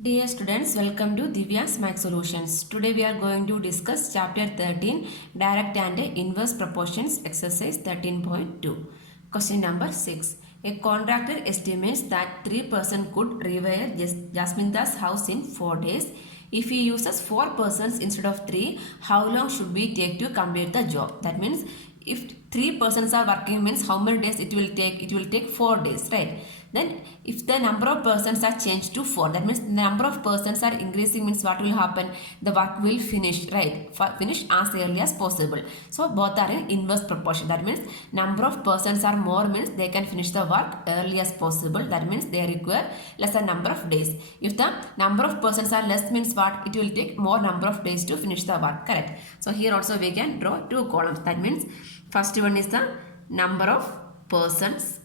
Dear students, welcome to Divya's Math Solutions. Today we are going to discuss chapter 13, Direct and Inverse Proportions, exercise 13.2. Question number 6. A contractor estimates that 3% could rewire Jasminda's house in 4 days. If he uses 4 persons instead of 3, how long should we take to complete the job? That means if 3 persons are working means how many days it will take? It will take 4 days, right? Then if the number of persons are changed to 4, that means the number of persons are increasing means what will happen? The work will finish, right? Finish as early as possible. So both are in inverse proportion. That means number of persons are more means they can finish the work early as possible. That means they require lesser number of days. If the number of persons are less means what? It will take more number of days to finish the work, correct? So here also we can draw 2 columns. That means first one is the number of persons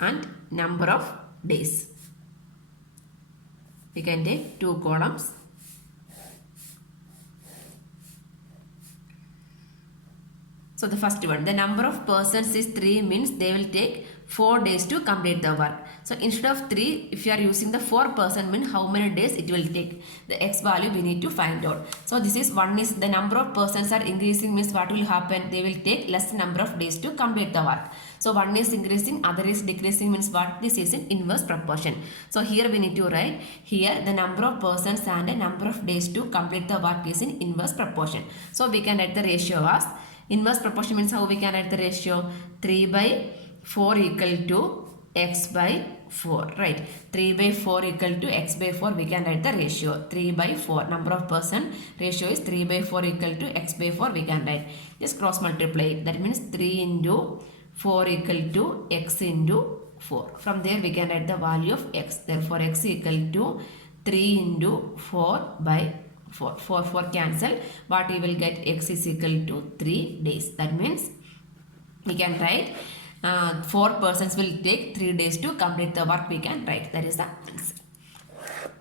and number of days. We can take 2 columns. So the first one, the number of persons is 3 means they will take 4 days to complete the work. So instead of 3, if you are using the 4 person means how many days it will take? The x value we need to find out. So this is one is the number of persons are increasing means what will happen? They will take less number of days to complete the work. So one is increasing, other is decreasing means what? This is in inverse proportion. So here we need to write here the number of persons and the number of days to complete the work is in inverse proportion. So we can write the ratio as inverse proportion means how we can write the ratio? 3 by 4 equal to x by 4, right? 3 by 4 equal to x by 4, we can write the ratio 3 by 4. Number of person ratio is 3 by 4 equal to x by 4, we can write. Just cross multiply it. That means 3 into 4 equal to x into 4. From there we can write the value of x. Therefore x equal to 3 into 4 by 4. 4 cancel. But we will get x is equal to 3 days. That means we can write 4 persons will take 3 days to complete the work, we can write. That is the answer.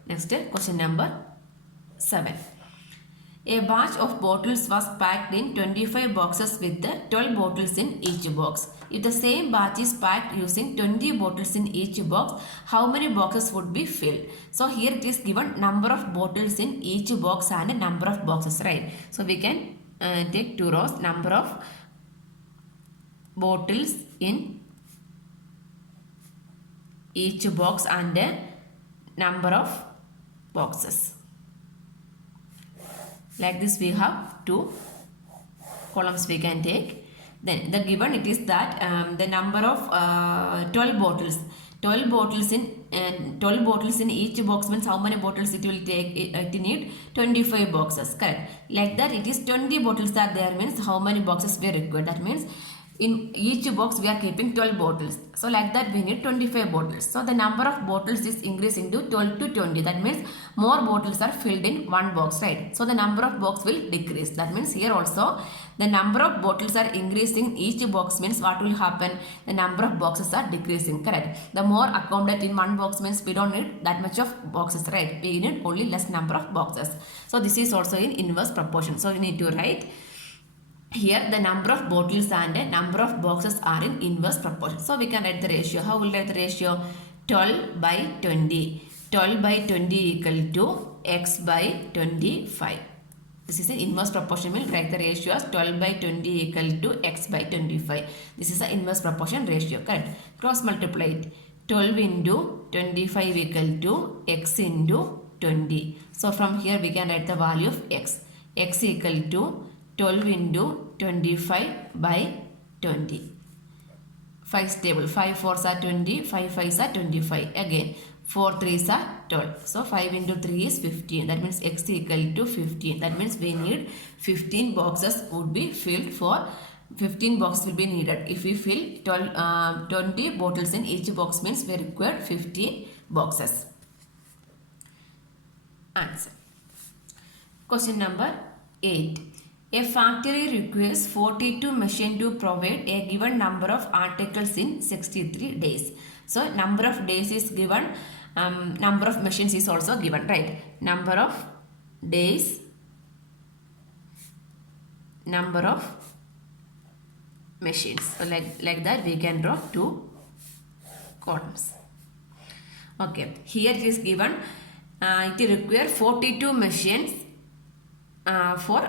Next question number 7. A batch of bottles was packed in 25 boxes with the 12 bottles in each box. If the same batch is packed using 20 bottles in each box, how many boxes would be filled? So here it is given number of bottles in each box and number of boxes, right? So we can take 2 rows, number of bottles in each box and number of boxes. Like this we have 2 columns we can take. Then the given it is that the number of 12 bottles. 12 bottles in each box means how many bottles it will take? It need 25 boxes, correct? Like that it is 20 bottles are there means how many boxes we require? That means in each box we are keeping 12 bottles. So like that we need 25 bottles. So the number of bottles is increasing to 12 to 20. That means more bottles are filled in one box, right? So the number of box will decrease. That means here also the number of bottles are increasing each box means what will happen? The number of boxes are decreasing, correct? The more accommodate in one box means we don't need that much of boxes, right? We need only less number of boxes. So this is also in inverse proportion. So we need to write here the number of bottles and number of boxes are in inverse proportion. So we can write the ratio. How will we write the ratio? 12 by 20. 12 by 20 equal to x by 25. This is an inverse proportion. We'll write the ratio as 12 by 20 equal to x by 25. This is the inverse proportion ratio, correct? Cross multiply it. 12 into 25 equal to x into 20. So from here we can write the value of x. X equal to 12 into 25 by 20. 5 stable. 5 4s are 20. 5 5s are 25. Again 4 3s are 12. So 5 into 3 is 15. That means x equal to 15. That means we need 15 boxes would be filled for 15 boxes will be needed. If we fill 20 bottles in each box means we require 15 boxes. Answer. Question number 8. A factory requires 42 machines to provide a given number of articles in 63 days. So number of days is given, number of machines is also given, right? Number of days, number of machines. So like that we can draw 2 columns. Okay, here it is given it requires 42 machines for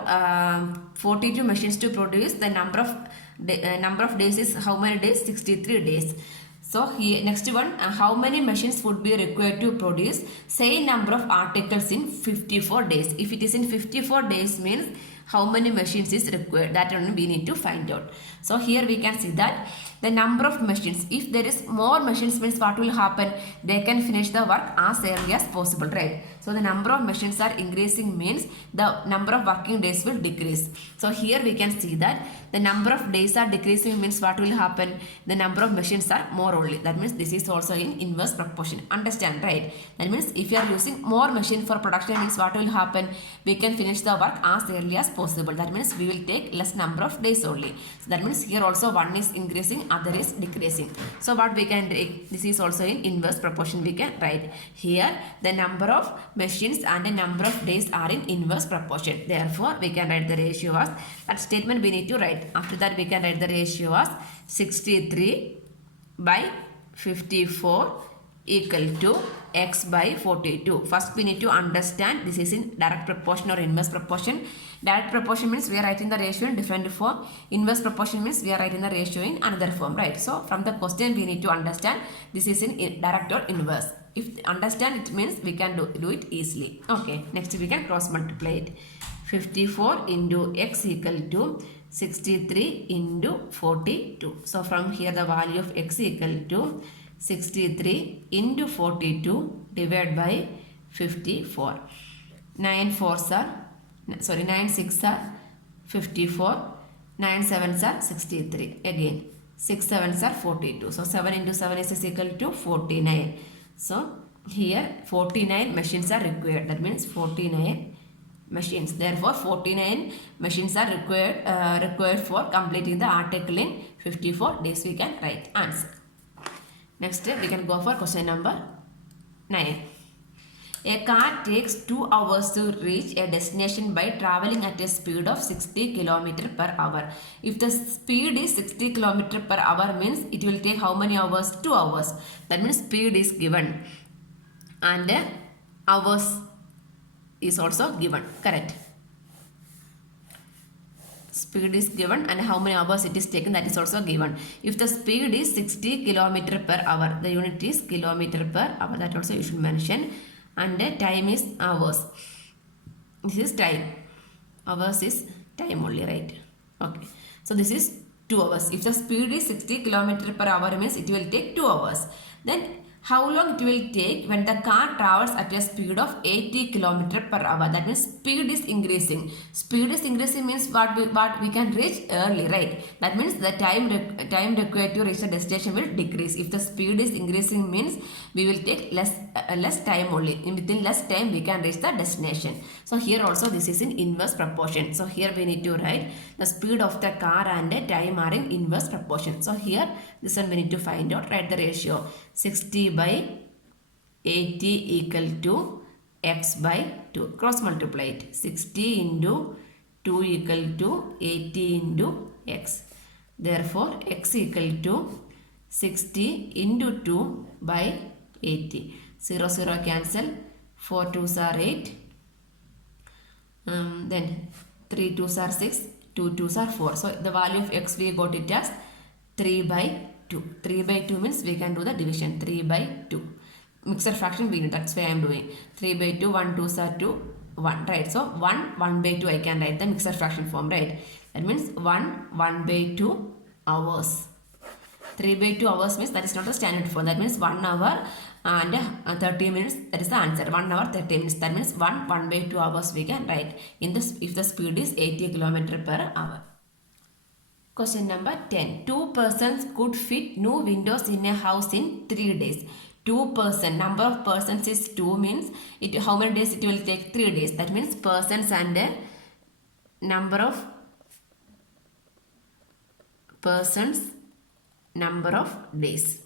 42 machines to produce. The number of days is how many days? 63 days. So here next one, how many machines would be required to produce same number of articles in 54 days? If it is in 54 days means how many machines is required, that only we need to find out. So here we can see that the number of machines, if there is more machines means what will happen? They can finish the work as early as possible, right? So the number of machines are increasing means the number of working days will decrease. So here we can see that the number of days are decreasing means what will happen? The number of machines are more only. That means this is also in inverse proportion. Understand, right? That means if you are using more machine for production means what will happen? We can finish the work as early as possible. That means we will take less number of days only. So that means here also one is increasing, other is decreasing. So what we can do, this is also in inverse proportion we can write. Here the number of machines and the number of days are in inverse proportion. Therefore we can write the ratio as, that statement we need to write. After that we can write the ratio as 63 by 54 equal to x by 42. First we need to understand this is in direct proportion or inverse proportion. Direct proportion means we are writing the ratio in different form. Inverse proportion means we are writing the ratio in another form, right? So from the question we need to understand this is in direct or inverse. If understand it means we can do it easily. Okay, next we can cross multiply it. 54 into x equal to 63 into 42. So from here the value of x equal to 63 into 42 divided by 54. 9 4s are, sorry, 9 6 are 54, 9 7s are 63. Again 6 7s are 42. So 7 into 7 is equal to 49. So here 49 machines are required. That means 49 machines. Therefore 49 machines are required for completing the article in 54 days. We can write answer. Next we can go for question number 9. A car takes 2 hours to reach a destination by traveling at a speed of 60 km per hour. If the speed is 60 km per hour means it will take how many hours? 2 hours. That means speed is given and hours is also given. Correct. Speed is given and how many hours it is taken, that is also given. If the speed is 60 km per hour, the unit is kilometer per hour, that also you should mention. And the time is hours. This is time. Hours is time only, right? Okay. So this is 2 hours. If the speed is 60 km per hour means it will take 2 hours. Then how long it will take when the car travels at a speed of 80 km per hour? That means speed is increasing. Speed is increasing means what we can reach early, right? That means the time required to reach the destination will decrease. If the speed is increasing means we will take less time only. Within less time we can reach the destination. So here also this is in inverse proportion. So here we need to write the speed of the car and the time are in inverse proportion. So here this one we need to find out. Write the ratio. 60 by 80 equal to x by 2. Cross multiply it. 60 into 2 equal to 80 into x. Therefore x equal to 60 into 2 by 80. 0 0 cancel. 4 2s are 8. Then 3 2s are 6. 2 2s are 4. So the value of x we got it as 3 by 2. 3 by 2 means we can do the division. 3 by 2. Mixed fraction we know, that's why I am doing. 3 by 2, 1 2s are 2, 1, right? So 1 by 2 I can write the mixed fraction form, right? That means 1 by 2 hours. 3 by 2 hours means that is not the standard form. That means 1 hour and 30 minutes. That is the answer. 1 hour 30 minutes. That means 1 by 2 hours we can write in this if the speed is 80 km per hour. Question number 10. 2 persons could fit new windows in a house in 3 days. 2 person, number of persons is 2 means it how many days it will take? 3 days. That means persons and number of persons, number of days.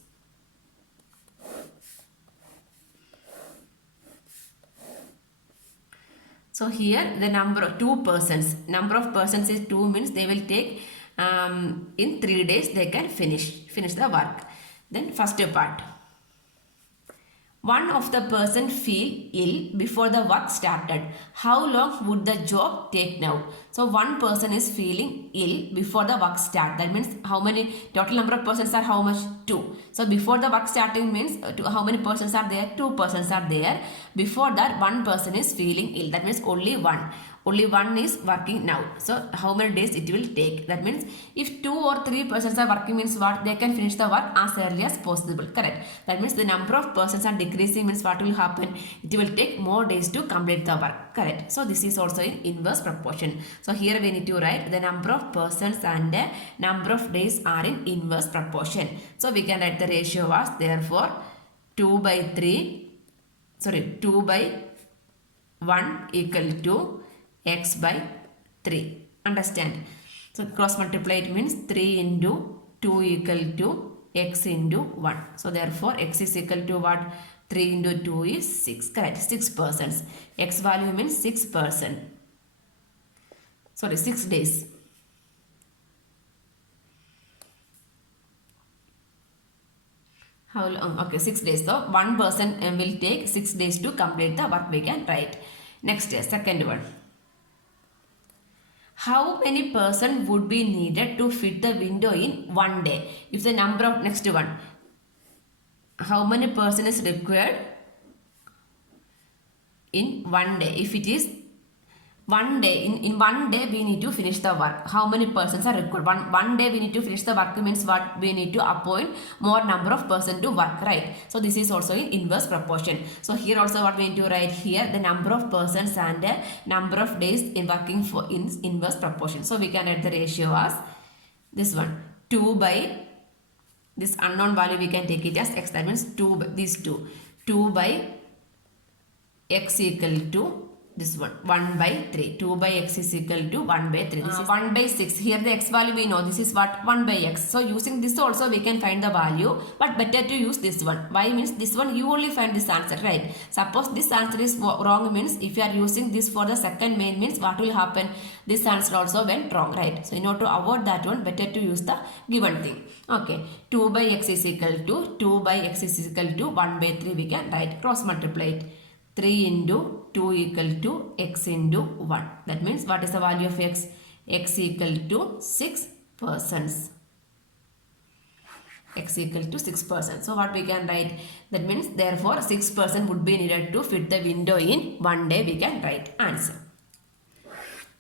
So here the number of 2 persons, number of persons is 2 means they will take in 3 days they can finish the work. Then first part. one of the person feel ill before the work started. How long would the job take now? So one person is feeling ill before the work start. That means how many total number of persons are how much? 2. So before the work starting means how many persons are there? 2 persons are there. Before that one person is feeling ill. That means only one. Only one is working now. So how many days it will take? That means if 2 or 3 persons are working means what? They can finish the work as early as possible. Correct. That means the number of persons are decreasing means what will happen? It will take more days to complete the work. Correct. So this is also in inverse proportion. So here we need to write the number of persons and the number of days are in inverse proportion. So we can write the ratio as therefore 2 by 1 equal to x by 3. Understand? So cross multiply it means 3 into 2 equal to x into 1. So therefore x is equal to what? 3 into 2 is 6. Correct. 6 persons. X value means 6 person. Sorry, 6 days. How long? Okay, 6 days. So one person will take 6 days to complete the work we can write. Next, second one. How many person would be needed to fit the window in one day? If the number of, next one. How many person is required in one day? If it is one day, in one day we need to finish the work. How many persons are required? One day we need to finish the work means what? We need to appoint more number of person to work, right? So this is also in inverse proportion. So here also what we need to write here, the number of persons and the number of days in working for in inverse proportion. So we can write the ratio as this one, 2 by this unknown value we can take it as x. That means 2 by these 2 by x equal to this one 1 by 3. 2 by x is equal to 1 by 3. This is 1 by 6. Here the x value we know. This is what? 1 by x. So using this also we can find the value. But better to use this one. Why means this one you only find this answer, right? Suppose this answer is wrong means if you are using this for the second main means what will happen? This answer also went wrong, right? So in order to avoid that one, better to use the given thing. Okay. 2 by x is equal to 2 by x is equal to 1 by 3 we can write. Cross multiply it. 3 into 2 equal to x into 1. That means what is the value of x? X equal to 6 persons. X equal to 6 persons. So what we can write? That means therefore 6 person would be needed to fit the window in one day. We can write answer.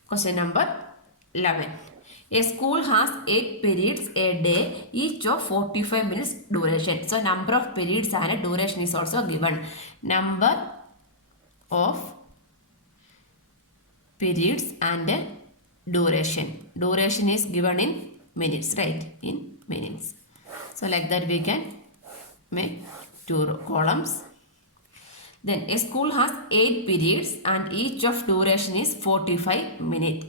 Question number 11. A school has 8 periods a day, each of 45 minutes duration. So number of periods and duration is also given. Number of periods and duration. Duration is given in minutes, right? In minutes. So like that we can make 2 columns. Then a school has 8 periods and each of duration is 45 minutes.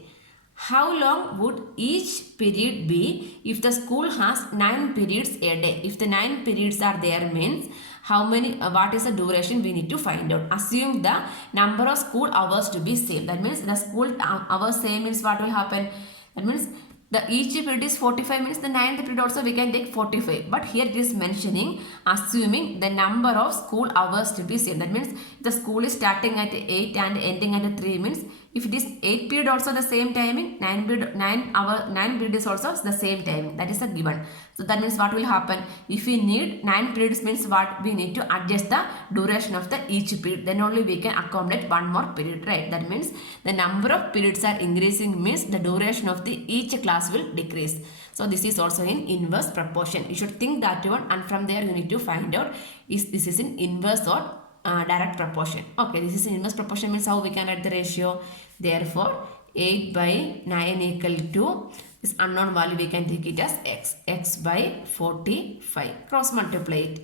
How long would each period be if the school has 9 periods a day? If the 9 periods are there means how many, what is the duration we need to find out. Assume the number of school hours to be same. That means the school hours same means what will happen? That means the each period is 45 minutes, the 9th period also we can take 45. But here it is mentioning, assuming the number of school hours to be same. That means the school is starting at 8 and ending at 3 means if it is 8 period also the same timing, 9 period is also the same timing. That is a given. So that means what will happen? If we need 9 periods means what? We need to adjust the duration of the each period. Then only we can accommodate one more period, right? That means the number of periods are increasing means the duration of the each class will decrease. So this is also in inverse proportion. You should think that one and from there you need to find out is this is in inverse or direct proportion. Okay, this is in inverse proportion means how we can write the ratio. Therefore, 8 by 9 equal to this unknown value we can take it as x. X by 45. Cross multiply it.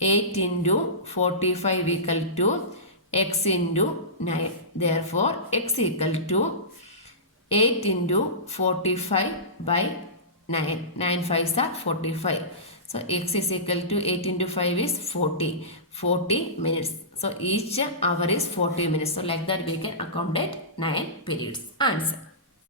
8 into 45 equal to x into 9. Therefore, x equal to 8 into 45 by 9. 9 5s are 45. So, x is equal to 8 into 5 is 40. 40 minutes. So, each hour is 40 minutes. So, like that we can accommodate 9 periods. Answer.